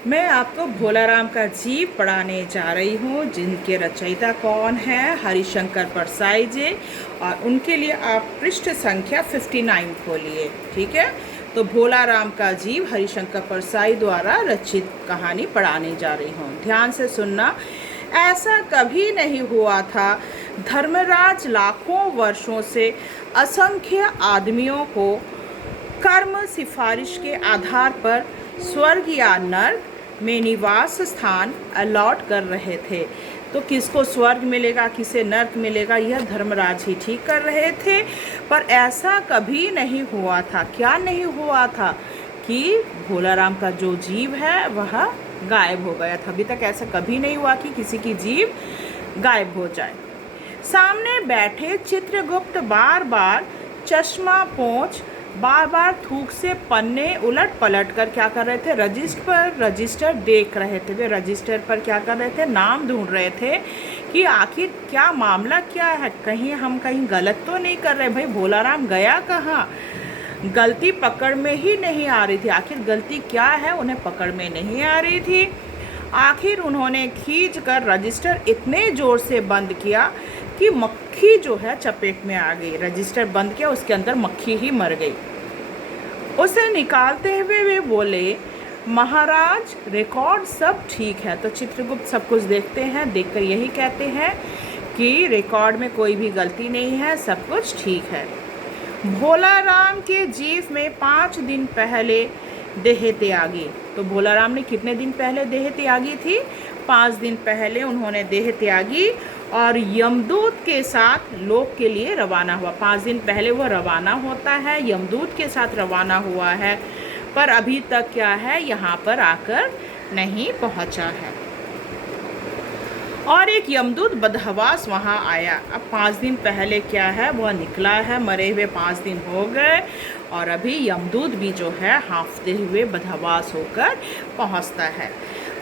मैं आपको भोलाराम का जीव पढ़ाने जा रही हूँ, जिनके रचयिता कौन है, हरिशंकर परसाई जी। और उनके लिए आप पृष्ठ संख्या 59 खोलिए। ठीक है, तो भोलाराम का जीव हरिशंकर परसाई द्वारा रचित कहानी पढ़ाने जा रही हूँ। ध्यान से सुनना। ऐसा कभी नहीं हुआ था। धर्मराज लाखों वर्षों से असंख्य आदमियों को कर्म सिफारिश के आधार पर स्वर्ग या नर्क में निवास स्थान अलॉट कर रहे थे। तो किसको स्वर्ग मिलेगा, किसे नर्क मिलेगा, यह धर्मराज ही ठीक कर रहे थे। पर ऐसा कभी नहीं हुआ था। क्या नहीं हुआ था कि भोलाराम का जो जीव है वह गायब हो गया था। अभी तक ऐसा कभी नहीं हुआ कि किसी की जीव गायब हो जाए। सामने बैठे चित्रगुप्त बार बार चश्मा पोंछ बार बार थूक से पन्ने उलट पलट कर क्या कर रहे थे, रजिस्टर देख रहे थे। वे रजिस्टर पर क्या कर रहे थे, नाम ढूंढ रहे थे कि आखिर क्या मामला क्या है, कहीं हम कहीं गलत तो नहीं कर रहे। भाई भोलाराम गया कहाँ, गलती पकड़ में ही नहीं आ रही थी। आखिर गलती क्या है, उन्हें पकड़ में नहीं आ रही थी। आखिर उन्होंने खींच कर रजिस्टर इतने ज़ोर से बंद किया कि मक्खी जो है चपेट में आ गई। रजिस्टर बंद किया, उसके अंदर मक्खी ही मर गई। उसे निकालते हुए वे बोले, महाराज रिकॉर्ड सब ठीक है। तो चित्रगुप्त सब कुछ देखते हैं, देखकर यही कहते हैं कि रिकॉर्ड में कोई भी गलती नहीं है, सब कुछ ठीक है। भोलाराम के जीव में 5 दिन पहले देह त्यागी। तो भोलाराम ने कितने दिन पहले देह त्यागी थी, 5 दिन पहले उन्होंने देह त्यागी और यमदूत के साथ लोक के लिए रवाना हुआ। 5 दिन पहले वह रवाना होता है, यमदूत के साथ रवाना हुआ है, पर अभी तक क्या है, यहाँ पर आकर नहीं पहुँचा है। और एक यमदूत बदहवास वहाँ आया। अब 5 दिन पहले क्या है, वह निकला है, मरे हुए 5 दिन हो गए और अभी यमदूत भी जो है हाँफते हुए बदहवास होकर पहुँचता है।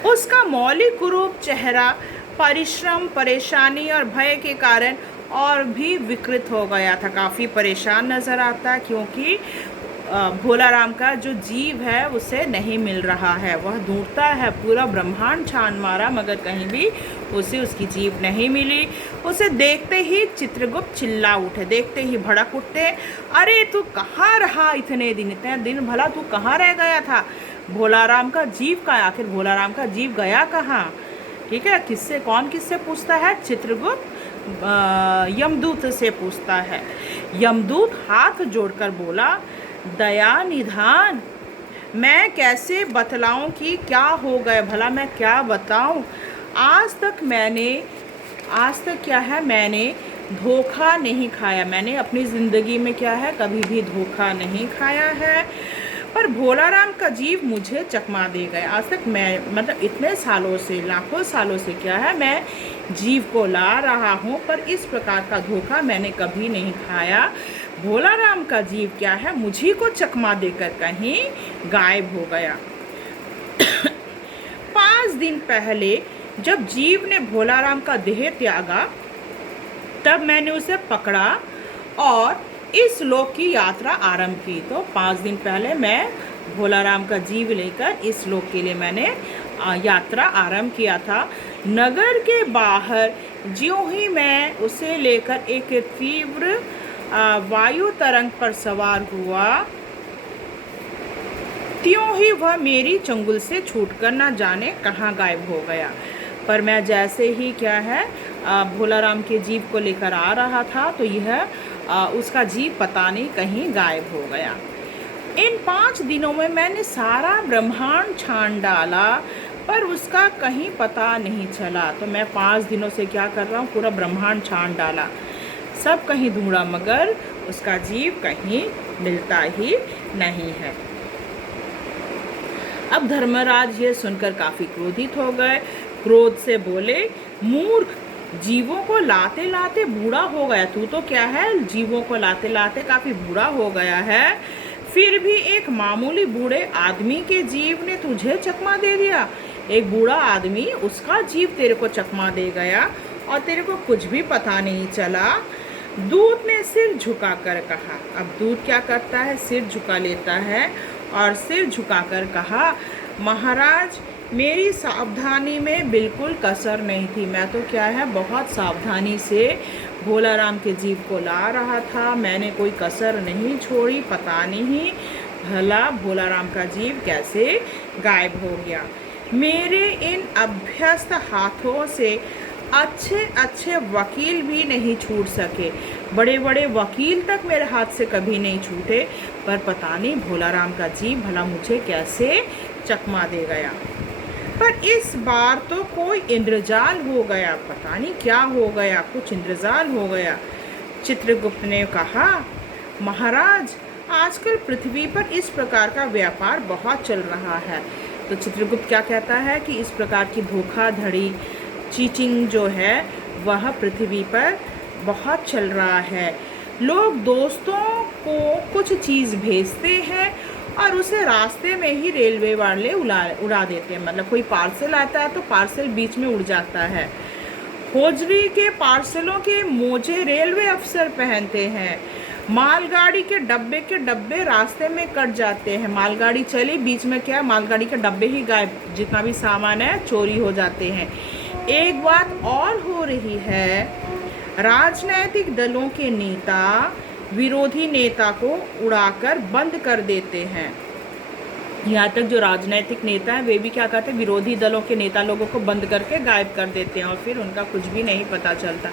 उसका मौलिक रूप, चेहरा परिश्रम, परेशानी और भय के कारण और भी विकृत हो गया था। काफ़ी परेशान नज़र आता है, क्योंकि भोलाराम का जो जीव है उसे नहीं मिल रहा है। वह ढूंढता है, पूरा ब्रह्मांड छान मारा, मगर कहीं भी उसे उसकी जीव नहीं मिली। उसे देखते ही चित्रगुप्त चिल्ला उठे, देखते ही भड़क उठते, अरे तू कहाँ रहा इतने दिन भला तू कहाँ रह गया था? भोलाराम का जीव का, आखिर भोलाराम का जीव गया कहाँ? ठीक है, कौन किससे पूछता है? चित्रगुप्त यमदूत से पूछता है। यमदूत हाथ जोड़कर बोला, दया निधान, मैं कैसे बतलाऊं कि क्या हो गया, भला मैं क्या बताऊं? आज तक क्या है, मैंने धोखा नहीं खाया। मैंने अपनी ज़िंदगी में क्या है, कभी भी धोखा नहीं खाया है। पर भोलाराम का जीव मुझे चकमा दे गए। आज तक मैं मतलब इतने सालों से, लाखों सालों से क्या है, मैं जीव को ला रहा हूँ, पर इस प्रकार का धोखा मैंने कभी नहीं खाया। भोलाराम का जीव क्या है, मुझी को चकमा देकर कहीं गायब हो गया। 5 दिन पहले जब जीव ने भोलाराम का देह त्यागा, तब मैंने उसे पकड़ा और इस लोक की यात्रा आरंभ की। तो 5 दिन पहले मैं भोलाराम का जीव लेकर इस लोक के लिए मैंने यात्रा आरंभ किया था। नगर के बाहर ज्यों ही मैं उसे लेकर एक तीव्र वायु तरंग पर सवार हुआ, त्यों ही वह मेरी चंगुल से छूटकर न जाने कहाँ गायब हो गया। पर मैं जैसे ही क्या है, भोलाराम के जीव को लेकर आ रहा था, तो यह उसका जीव पता नहीं कहीं गायब हो गया। इन 5 दिनों में मैंने सारा ब्रह्मांड छान डाला, पर उसका कहीं पता नहीं चला। तो मैं 5 दिनों से क्या कर रहा हूँ, पूरा ब्रह्मांड छान डाला, सब कहीं ढूंढा, मगर उसका जीव कहीं मिलता ही नहीं है। अब धर्मराज ये सुनकर काफ़ी क्रोधित हो गए। क्रोध से बोले, मूर्ख, जीवों को लाते लाते बूढ़ा हो गया। तू तो क्या है, जीवों को लाते लाते काफ़ी बूढ़ा हो गया है, फिर भी एक मामूली बूढ़े आदमी के जीव ने तुझे चकमा दे दिया। एक बूढ़ा आदमी, उसका जीव तेरे को चकमा दे गया और तेरे को कुछ भी पता नहीं चला। दूत ने सिर झुकाकर कहा। अब दूत क्या करता है, सिर झुका लेता है और सिर झुकाकर कहा, महाराज मेरी सावधानी में बिल्कुल कसर नहीं थी। मैं तो क्या है बहुत सावधानी से भोला राम के जीव को ला रहा था, मैंने कोई कसर नहीं छोड़ी। पता नहीं भला भोला राम का जीव कैसे गायब हो गया। मेरे इन अभ्यस्त हाथों से अच्छे अच्छे वकील भी नहीं छूट सके, बड़े बड़े वकील तक मेरे हाथ से कभी नहीं छूटे, पर पता नहीं भोला राम का जीव भला मुझे कैसे चकमा दे गया। पर इस बार तो कोई इंद्रजाल हो गया, पता नहीं क्या हो गया, कुछ इंद्रजाल हो गया। चित्रगुप्त ने कहा, महाराज आजकल पृथ्वी पर इस प्रकार का व्यापार बहुत चल रहा है। तो चित्रगुप्त क्या कहता है कि इस प्रकार की धोखाधड़ी, चीटिंग जो है वह पृथ्वी पर बहुत चल रहा है। लोग दोस्तों को कुछ चीज़ भेजते हैं और उसे रास्ते में ही रेलवे वाले उड़ा देते हैं। मतलब कोई पार्सल आता है तो पार्सल बीच में उड़ जाता है। होजरी के पार्सलों के मोजे रेलवे अफसर पहनते हैं। मालगाड़ी के डब्बे रास्ते में कट जाते हैं। मालगाड़ी चली, बीच में क्या, मालगाड़ी के डब्बे ही गायब, जितना भी सामान है चोरी हो जाते हैं। एक बात और हो रही है, राजनैतिक दलों के नेता विरोधी नेता को उड़ाकर बंद कर देते हैं। यहाँ तक जो राजनैतिक नेता हैं वे भी क्या करते हैं, विरोधी दलों के नेता लोगों को बंद करके गायब कर देते हैं और फिर उनका कुछ भी नहीं पता चलता।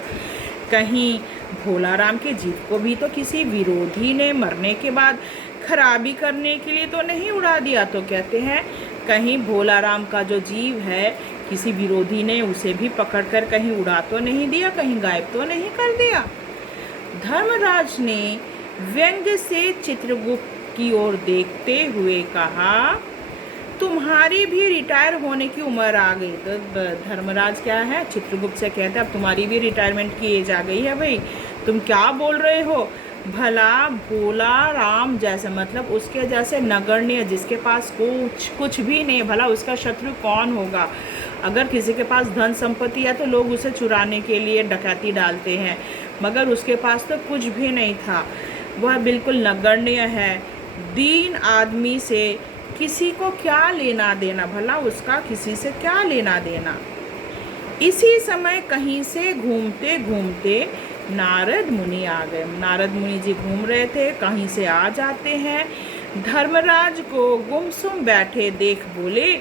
कहीं भोला राम के जीव को भी तो किसी विरोधी ने मरने के बाद खराबी करने के लिए तो नहीं उड़ा दिया। तो कहते हैं कहीं भोला राम का जो जीव है किसी विरोधी ने उसे भी पकड़कर कहीं उड़ा तो नहीं दिया, कहीं गायब तो नहीं कर दिया। धर्मराज ने व्यंग्य से चित्रगुप्त की ओर देखते हुए कहा, तुम्हारी भी रिटायर होने की उम्र आ गई। तो धर्मराज क्या है, चित्रगुप्त से कहते हैं अब तुम्हारी भी रिटायरमेंट की एज आ गई है भाई, तुम क्या बोल रहे हो। भला भोला राम जैसे, मतलब उसके जैसे नगण्य जिसके पास कुछ भी नहीं, भला उसका शत्रु कौन होगा। अगर किसी के पास धन संपत्ति है तो लोग उसे चुराने के लिए डकैती डालते हैं, मगर उसके पास तो कुछ भी नहीं था। वह बिल्कुल नगण्य है, दीन आदमी से किसी को क्या लेना देना, भला उसका किसी से क्या लेना देना। इसी समय कहीं से घूमते घूमते नारद मुनि आ गए। नारद मुनि जी घूम रहे थे, कहीं से आ जाते हैं। धर्मराज को गुमसुम बैठे देख बोले,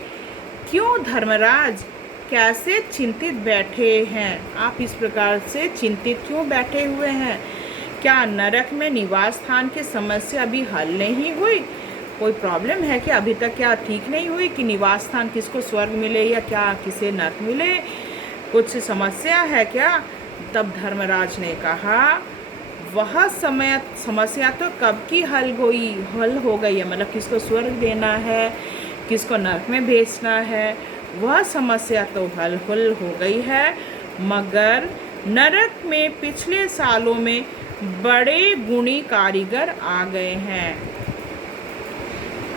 क्यों धर्मराज, कैसे चिंतित बैठे हैं आप, इस प्रकार से चिंतित क्यों बैठे हुए हैं। क्या नरक में निवास स्थान की समस्या अभी हल नहीं हुई, कोई प्रॉब्लम है कि अभी तक क्या ठीक नहीं हुई कि निवास स्थान किसको स्वर्ग मिले या क्या किसे नरक मिले, कुछ समस्या है क्या। तब धर्मराज ने कहा, वह समस्या तो कब की हल हो गई है, मतलब किसको स्वर्ग देना है किसको नरक में भेजना है, वह समस्या तो हल हो गई है। मगर नरक में पिछले सालों में बड़े गुणी कारीगर आ गए हैं।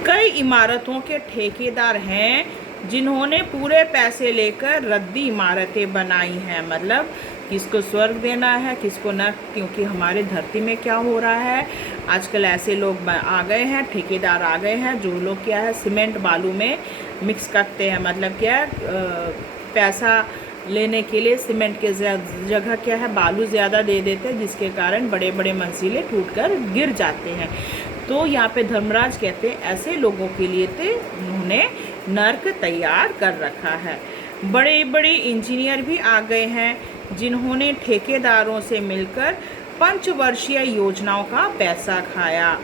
कई इमारतों के ठेकेदार हैं जिन्होंने पूरे पैसे लेकर रद्दी इमारतें बनाई हैं। मतलब किसको स्वर्ग देना है किसको न, क्योंकि हमारे धरती में क्या हो रहा है आजकल, ऐसे लोग आ गए हैं, ठेकेदार आ गए हैं जो लोग क्या है सीमेंट बालू में मिक्स करते हैं। मतलब क्या है, पैसा लेने के लिए सीमेंट के जगह क्या है बालू ज़्यादा दे देते हैं, जिसके कारण बड़े बड़े मंजिलें टूटकर गिर जाते हैं। तो यहाँ पे धर्मराज कहते हैं ऐसे लोगों के लिए तो उन्होंने नर्क तैयार कर रखा है। बड़े बड़े इंजीनियर भी आ गए हैं जिन्होंने ठेकेदारों से मिलकर 5 वर्षीय योजनाओं का पैसा खाया।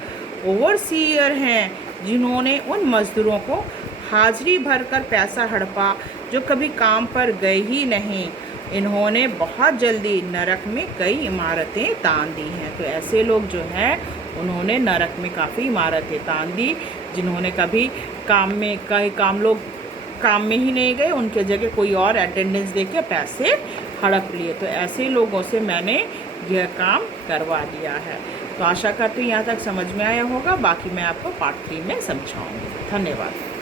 ओवरसीयर हैं जिन्होंने उन मजदूरों को हाजिरी भरकर पैसा हड़पा जो कभी काम पर गए ही नहीं। इन्होंने बहुत जल्दी नरक में कई इमारतें तान दी हैं। तो ऐसे लोग जो हैं उन्होंने नरक में काफ़ी इमारतें तान दी, जिन्होंने कभी कई काम में ही नहीं गए, उनके जगह कोई और अटेंडेंस देके पैसे हड़प लिए। तो ऐसे लोगों से मैंने यह काम करवा दिया है। तो आशा करती हूँ यहाँ तक समझ में आया होगा, बाकी मैं आपको पार्ट 3 में समझाऊँगी। धन्यवाद।